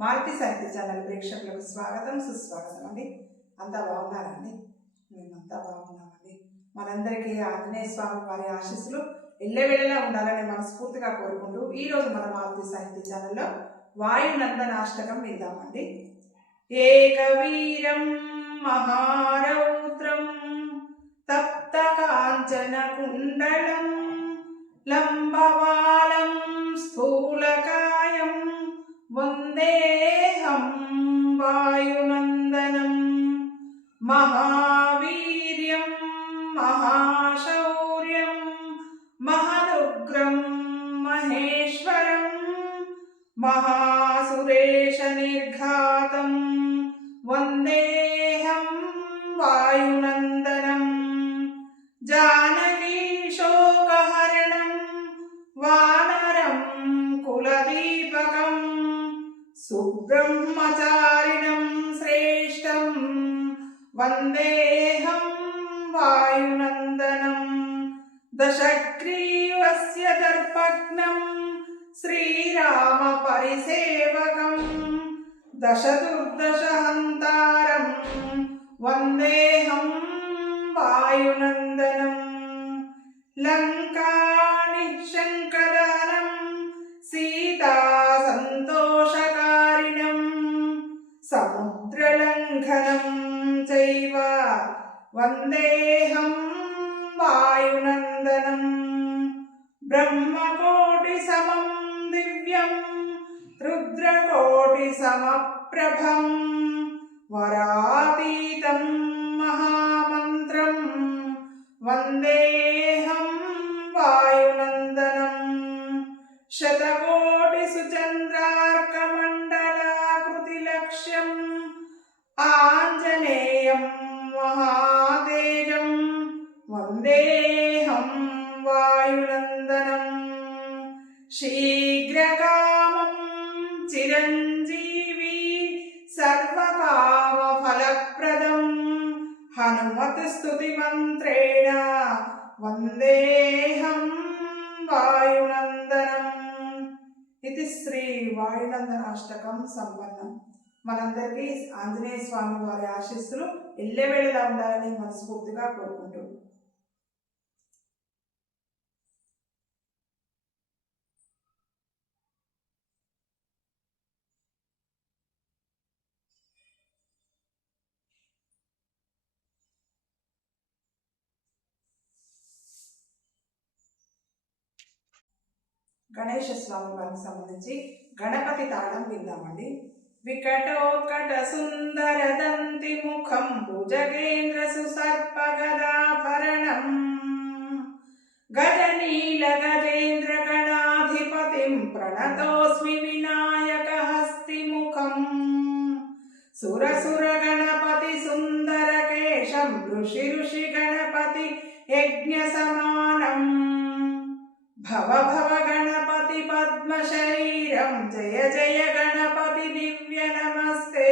మారుతి సాహిత్య ఛానల్ ప్రేక్షకులకు స్వాగతం సుస్వాగతం అండి. అంతా బాగున్నారండి? మేమంతా బాగున్నామండి. మనందరికీ ఆంజనేయ స్వామి వారి ఆశీస్సులు ఎల్లవేళలా ఉండాలని మనస్ఫూర్తిగా కోరుకుంటూ ఈరోజు మన మారుతి సాహిత్య ఛానల్లో వాయునందనాష్టకం విందామండి. ఏకవీరం మహారౌద్రం తప్త కాంచన కుండలం లంబవాలం స్థూలకాయం వందేహం వాయునందనం. మహావీర్యం మహాశౌర్యం మహదుగ్రం మహేశ్వరం మహాసురేశ నిర్ఘాతం వందేహం వాయునందనం. జానకీ శోకహరణం వానరం కులదీపకం సుబ్రహ్మచారిణం శ్రేష్టం వందేహం వాయునందనం. దశగ్రీవస్య దర్పఘ్నం శ్రీరామ పరిసేవకం దశదుర్దశహంతారం వందేహం వాయునందనం. లంకా నిశంకదహనం సీతా సంతోషకారిణం సముద్రలంఘనం చైవ వందేహం వాయునందనం. బ్రహ్మకోటి సమం దివ్యం రుద్రకోటి సమప్రభం వరాతీతం మహామంత్రం వందేహం వాయునందనం. శతకోటి సుచంద్రార్కమండలాకృతి లక్ష్యం ఆంజనేయం మహాతేజం వందేహం వాయునందనం. శీఘ్రకామం చిరంజీవి సర్వకామఫలప్రదం హనుమత్ స్తుతి మంత్రేణ వందేహం వాయునందనం. ఇది శ్రీ వాయునందనాష్టకం సంపన్నం. మనందరికీ ఆంజనేయ స్వామి వారి ఆశీస్సులు ఎల్లవేళలా ఉండాలని మనస్ఫూర్తిగా కోరుకుంటూ గణేశ స్వామి వారికి సంబంధించి గణపతి తాళం విందామండి. వికటోత్కట సుందర దంతి ముఖం భుజగేంద్ర సుసర్పగదాభరణం గజనీల గజేంద్ర గణాధిపతిం ప్రణతోస్మి వినాయక హస్తి ముఖం. సురసుర గణపతి సుందర కేశం ఋషి ఋషి గణపతి యజ్ఞ సమానం భవ భవ గణపతి పద్మ శరీరం జయ జయ గణపతి దివ్య నమస్తే.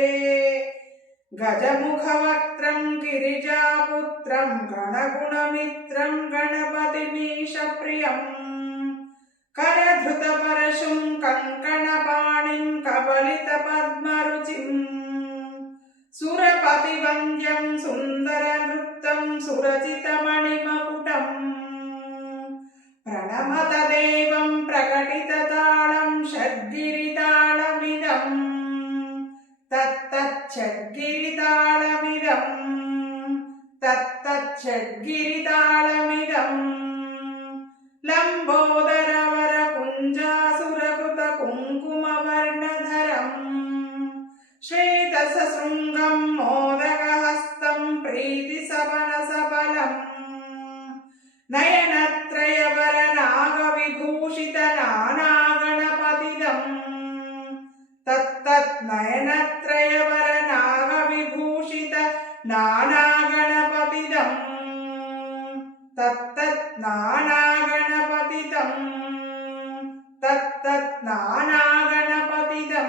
గజముఖ వక్త్రం గిరిజాపుత్రం గణగుణమిత్రం గణపతి మీష ప్రియం కరధృత పరశుం కంకణ పాణిం కబలిత పద్మరుచిం సురపతి వంద్యం సుందర నృత్తం సురచిత మణిమకుటం ప్రణమత దేవం ప్రకటిత తాళం షడ్గిరితాళమిదం తత్తచ్చడ్గిరితాళమిదం తత్తచ్చడ్గిరితాళమిదం. లంబోదర వర కుంజాసురకృత కుంకుమ వర్ణధరం శ్వేత సశృంగం మోదకహస్తం ప్రీతి సవన సబలం నయనత్రయవర నాగ విభూషిత నానాగణపతిదం తత్తత్ నయనత్రయవర నాగ విభూషిత నానాగణపతిదం తత్తత్ నానాగణపతిదం తత్తత్ నానాగణపతిదం.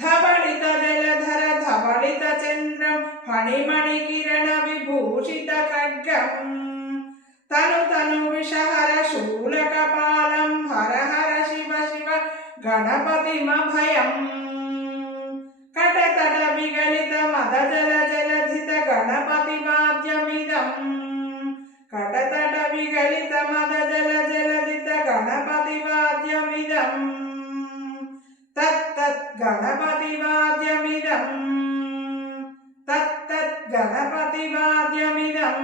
ధవళిత జలధర ధవళిత చంద్రం ఫణిమణి కిరణ విభూషిత ఖడ్గం తను తను విషహర శూలకపాలం హర హర శివ శివ గణపతి గణపతిమభయం కటతట విగలిత మద జల జలధిత గణపతివాద్యమిదం కటతట విగలిత మద జల జలధిత గణపతివాద్యమిదం తత్తత్ గణపతివాద్యమిదం తత్తత్ గణపతివాద్యమిదం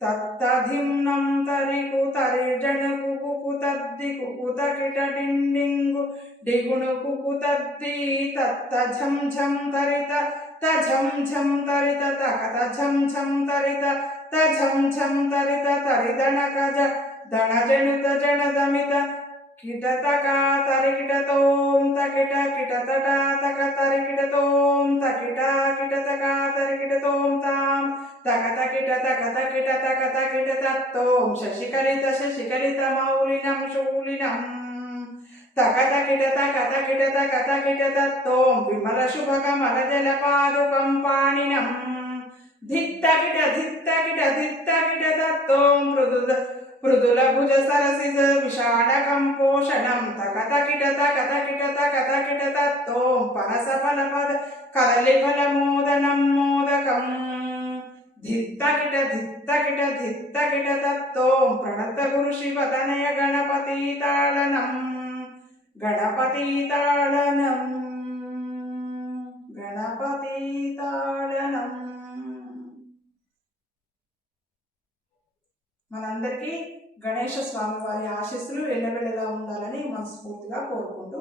తత్తధిమ్నం తరికు తరిజణకు కుకుతద్ది కుకుతకిట డిండింగు డిగుణు కుకుతద్ది తత్త ఝం ఝం తరిత తఝం ఝం తరిత తకత ఝం ఝం తరిత తఝం ఝం తరిత తరిదణకజ దణజణుత జణదమిత కిటతక తరికిటతోం తకిట కిటతట తక తరికిటతోం తకిట కిటతక తరికిటతోం తాం తకత కిటత కత కిటత కత కిటతత్తోం శశికలిత శశికలిత మౌలినం శూలినం తకత కిటత కత కిటత కత కిటతత్తోం విమల శుభకమల జలపాదుకం పాణినం ధిత్త కిట ధిత్త కిట ధిత్త కిటతత్తోం మృదుల భుజ సరసిజ విషాణకం పోషణం తకత కిటత కత కిటత కత కిటతత్తోం పనస ఫలపద కదలి ఫల మోదనం మోదకం ధిత్త కిట ధిత్త కిట ధిత్త కిట తత్తోం ప్రణత గురు శివ తనయ గణపతి తాళనం గణపతి తాళనం గణపతి తాళనం. మనందరికీ గణేశ స్వామి వారి ఆశీస్సులు ఎల్లవెల్లలా ఉండాలని మనస్ఫూర్తిగా కోరుకుంటూ